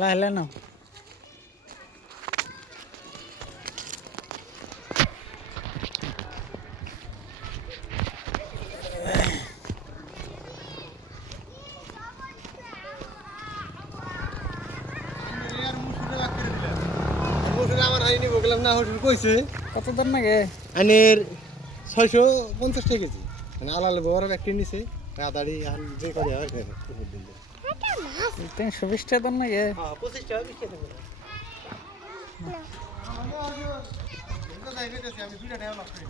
লাইলে না কত দাম নাগে আইনের 650 টাকা কেজি মানে আলালে বড় ব্যক্তি নিছে আদাড়ি আর যে করে আর 320 টাকা দাম নাগে হ্যাঁ 25 টাকা বিক্রি দেব আমি দুইটা টাকা লাভ করি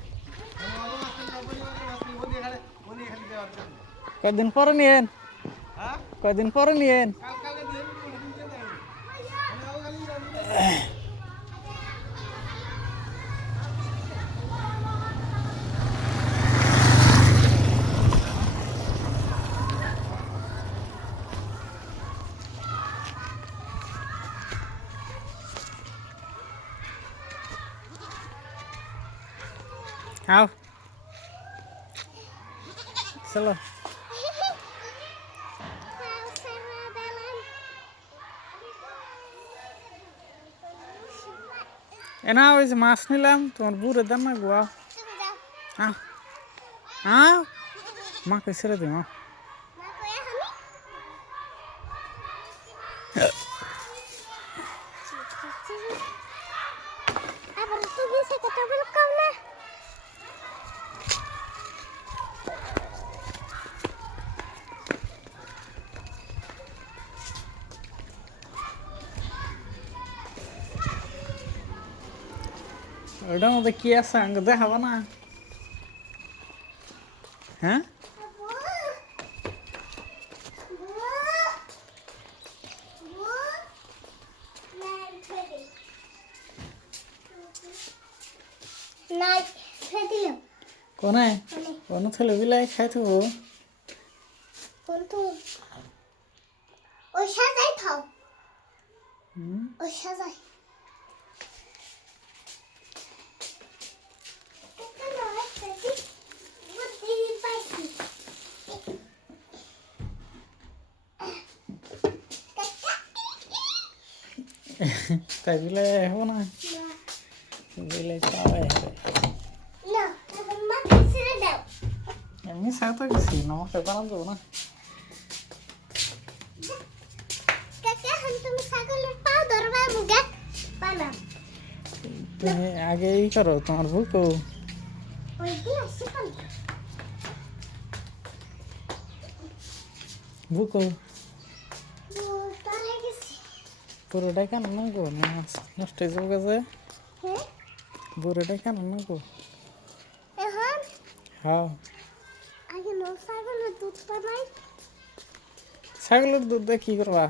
কয়দিন পরে নিয়েন কয়দিন পরে নিয়েন आओ चलो এনা ওই যে মাছ নিলাম তোমার বুড়ে দাম না গোয়া হ্যাঁ হ্যাঁ মাকে ছেড়ে দিই মা ওটার মধ্যে কি আছে আমাকে দেখাবো না হ্যাঁ কোনে কোন ছেলে বিলাই খাই থাকবো ওই সাজাই খাও ওই সাজাই তাই বিলাই হবো না বিলাই চাওয়াই হবে না এখন মাকে ছেড়ে দাও এমনি সাথে গেছি নমস্কার বানান দেবো না কাকা এখন তুমি ছাগলের পাও ধরবা মুগে পানা তুমি আগে ই করো তোমার বুকো ওই দিয়ে শিখন বুকো তারে গেছি পুরোটাই কেন নাগো মাছ নষ্ট হয়ে যাবো গেছে হ্যাঁ পুরোটাই কেন নাগো এখন হ্যাঁ আগে নো ছাগলের দুধ পানাই ছাগলের দুধ দিয়ে কি করবা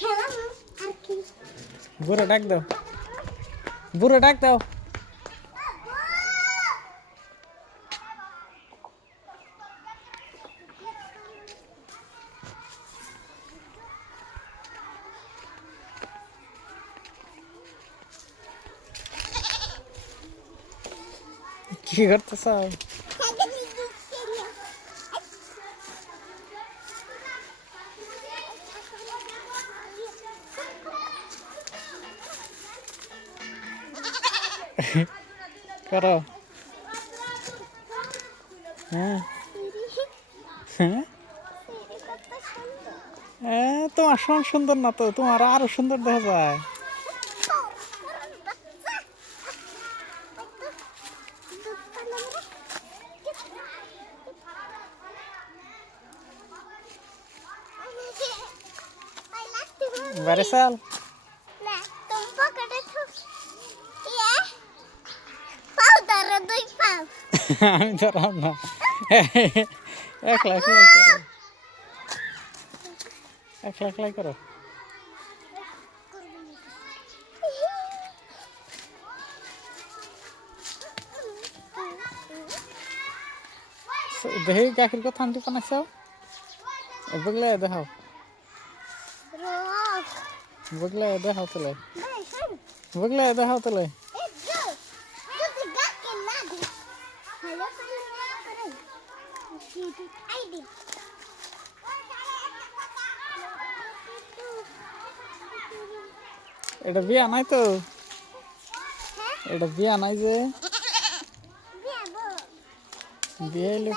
খেলাম আর কি বুড়ো ডাক দাও বুড়ো ডাক দাও কি করতেছ করো হ্যাঁ হ্যাঁ তোমার সমান সুন্দর না তো তোমার আরো সুন্দর দেখা যায় বারে সাল না তুমি পকেটে ইয়ে পাও ধরো দুই পাও আমি ধরাম না একলা একলাই করো একলা একলাই করো দেখি গাখির কথা আনটি বানাইছ বগলে দেখাও রোক বগলে দেখাও তোলে ভাই শুন বগলে দেখাও তোলে এই জো যদি গাকে না দে হ্যালো করে কি আইডি এটা বিয়া নাই তো, এটা বিয়া নাই যে, বিয়ে এলে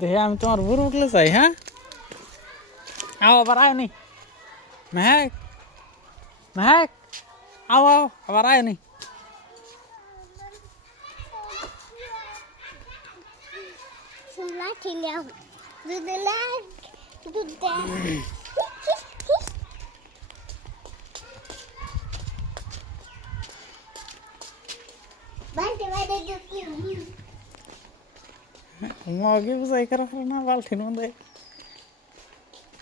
দেখে আমি তোমার বুড়ো উঠলে চাই। হ্যাঁ, আও আবার আয় নি মেহেক, মেহেক, আও আও আবার আয় নি। মগে বুঝাই করা ফেলো না বালতির মধ্যে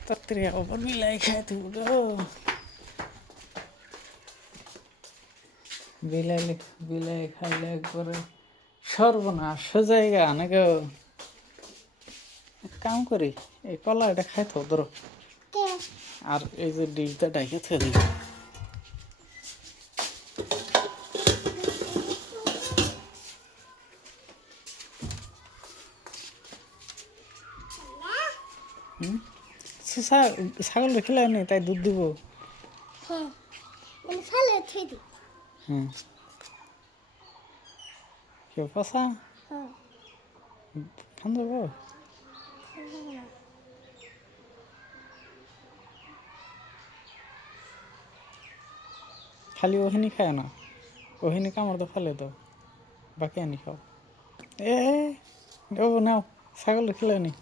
তাড়াতাড়ি আবার মিলাই খাইতে গো। বিলাইলে বিলাই খাইলে একবারে সর্বনাশ জায়গা নাকি। কাম করি এই কলা এটা খাইতো ধরো, আর এই যে ডিশটা ডাইকে থেকে দিই। ছাগল খেলে নি তাই দুধ দিব। হুম, কেউ পচা খান দেবো। খালি ওখানে খায় না, ওখানে কামড় তো ফেলে দাও, বাকি আনি খাও। এ ও নাও, ছাগল খেলে নি,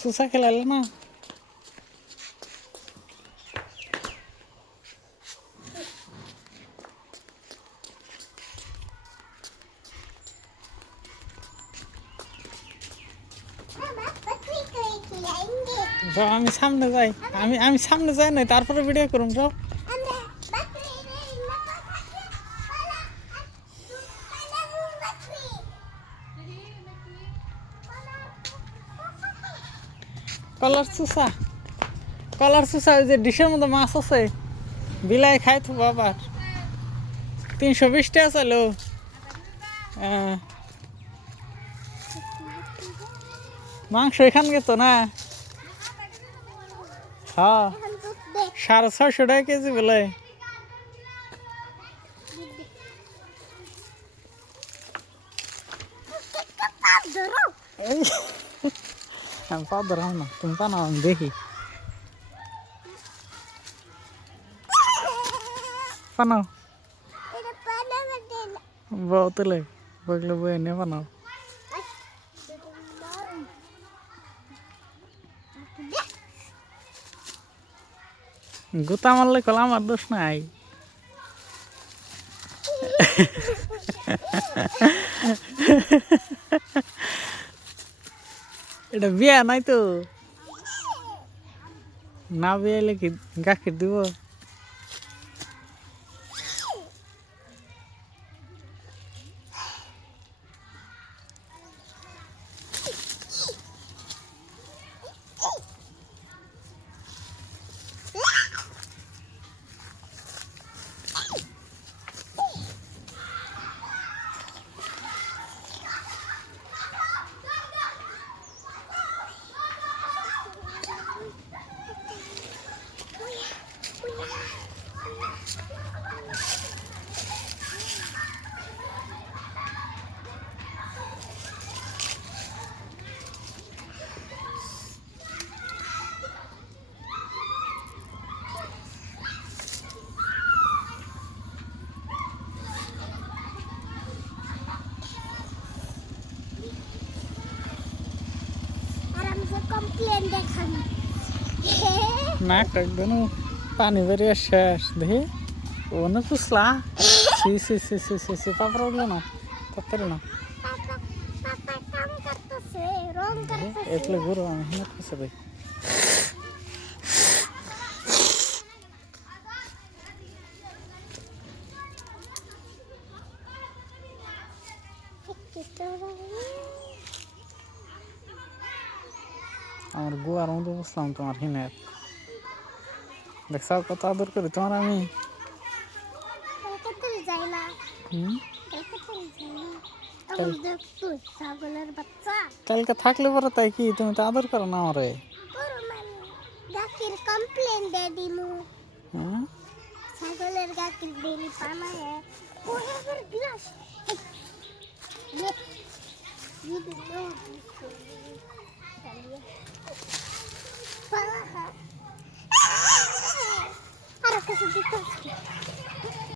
সুসা খেলালে না। যাও আমি সামনে যাই, আমি সামনে যাই নাই তারপরে ভিডিও করুন। যাও কলার চুষা ওই যে ডিশের মধ্যে মাছ আছে, বিলাই খাই তো আবার 320 টাকা চাইলো। মাংস এখান গেতো না। হ্যাঁ 650 টাকা কেজি বলে। আমি পা ধরাও না, তুমি পানাও আমি দেখি। পানাও বতলে বগলে বই এনে বানাও। গুতা মারলে কলা আমার দোষ নাই। এটা বিয়া নাই তো, না বিয়ে এলে কি গাখির দিব। নাক একদম পানি বেরিয়ে শেষ দেখি ওনে পুষলা। সি পাপড় উঠলো না, তাড়াতাড়ি না এগুলো ঘুরো আমি হিমত করছে ভাই। আমার গোয়ার মতো বুঝলাম তোমার হিনের দেখছাও কত আদর করি তোমার আমি কলকাতায় যাই না হুম? কলকাতায় যাই না তখন দেখতো ছাগলের বাচ্চা কালকে থাকলে পরে তাই কি তুমি তো আদর করো না আমারে বড় মানে গাকির কমপ্লেন দিয়ে দিমু হ্যাঁ ছাগলের গাকির ডেলি পানায় ওরে ওরে গ্লাস ये लो चलिए अरे कैसे दिखता है